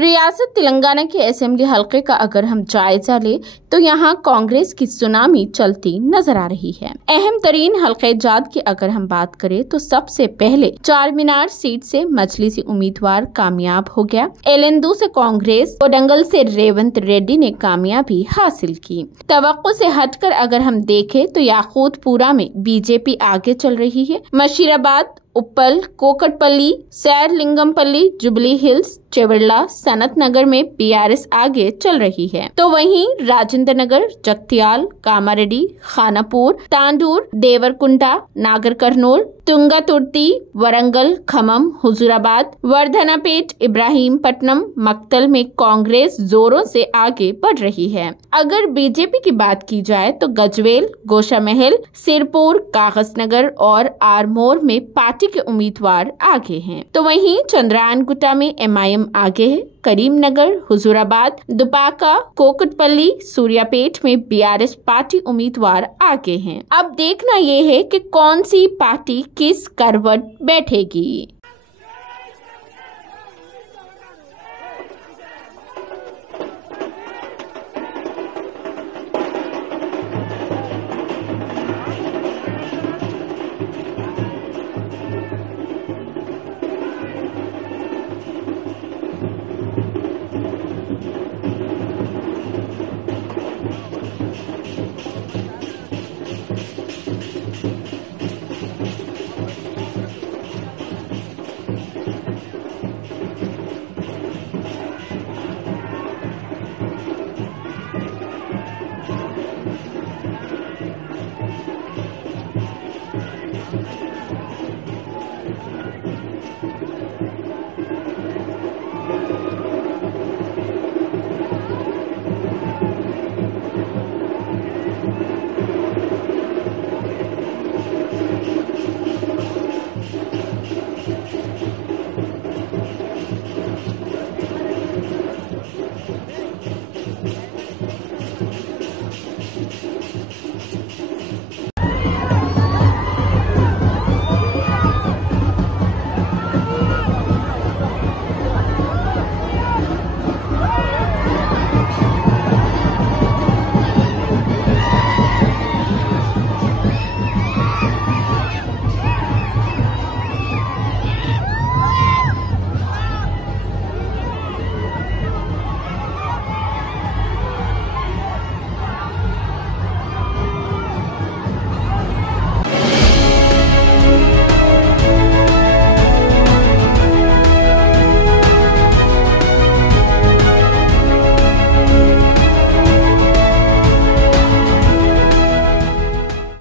रियासत तेलंगाना के असेंबली हलके का अगर हम जायजा ले तो यहाँ कांग्रेस की सुनामी चलती नजर आ रही है। अहम तरीन हलके जात की अगर हम बात करें तो सबसे पहले चार मीनार सीट से मजलिसी उम्मीदवार कामयाब हो गया। एलेंदू से कांग्रेस, कोडंगल से रेवंत रेड्डी ने कामयाबी हासिल की। तवक्को से हटकर अगर हम देखें तो याकूतपुरा में बीजेपी आगे चल रही है। मशीराबाद, उप्पल, कोकटपल्ली, सैरलिंगमपल्ली, जुबली हिल्स, चेवड़ला, सनत नगर में बीआरएस आगे चल रही है। तो वहीं राजेंद्र नगर, जगतियाल, कामारेड्डी, खानापुर, तांडूर, देवरकुंडा, नागर कर्नूल, तुंगातुर्ती, वरंगल, खमम, हुजूराबाद, वर्धनापेट, इब्राहिमपट्टनम, मक्तल में कांग्रेस जोरों से आगे बढ़ रही है। अगर बीजेपी की बात की जाए तो गजवेल, गोशामहल, सिरपुर, कागजनगर और आरमोर में पार्टी के उम्मीदवार आगे हैं। तो वहीं चंद्रायनगुट्टा में एमआईएम आगे है। करीमनगर, हुजूराबाद, दुपाका, कोकटपल्ली, सूर्यापेट में बीआरएस पार्टी उम्मीदवार आगे हैं। अब देखना ये है कि कौन सी पार्टी किस करवट बैठेगी।